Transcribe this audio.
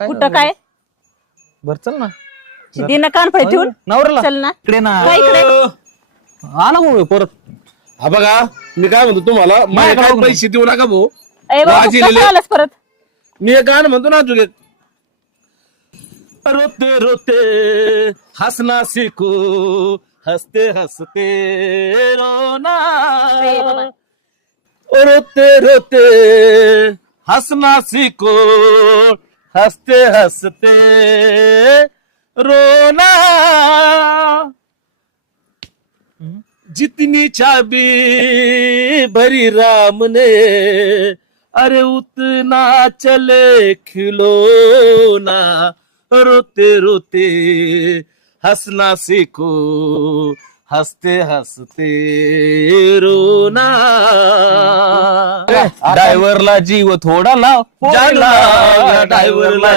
कुठं काय बर चल ना दिन कानफळे ठेवून नवऱ्याला चल ना इकडे ना काय इकडे आला मग परत हा बघा मी काय म्हणतो तुम्हाला माझे काय बघू ना. पैसे देऊ नका भाऊ ए बाबा, तू माझी कसं लिहिले- आलास परत मी एक गाणं म्हणतो ना तुझे रोते रोते हंसना सीखो हंसते हंसते रोना ए बाबा. रोते रोते हंसना सीखो हंसते हंसते रोना जितनी चाबी भरी राम ने अरे उतना चले खिलौना रोते रोते हंसना सीखो हंसते हंसते रोना ड्रायव्हरला जीव थोडा लाव ड्रायव्हरला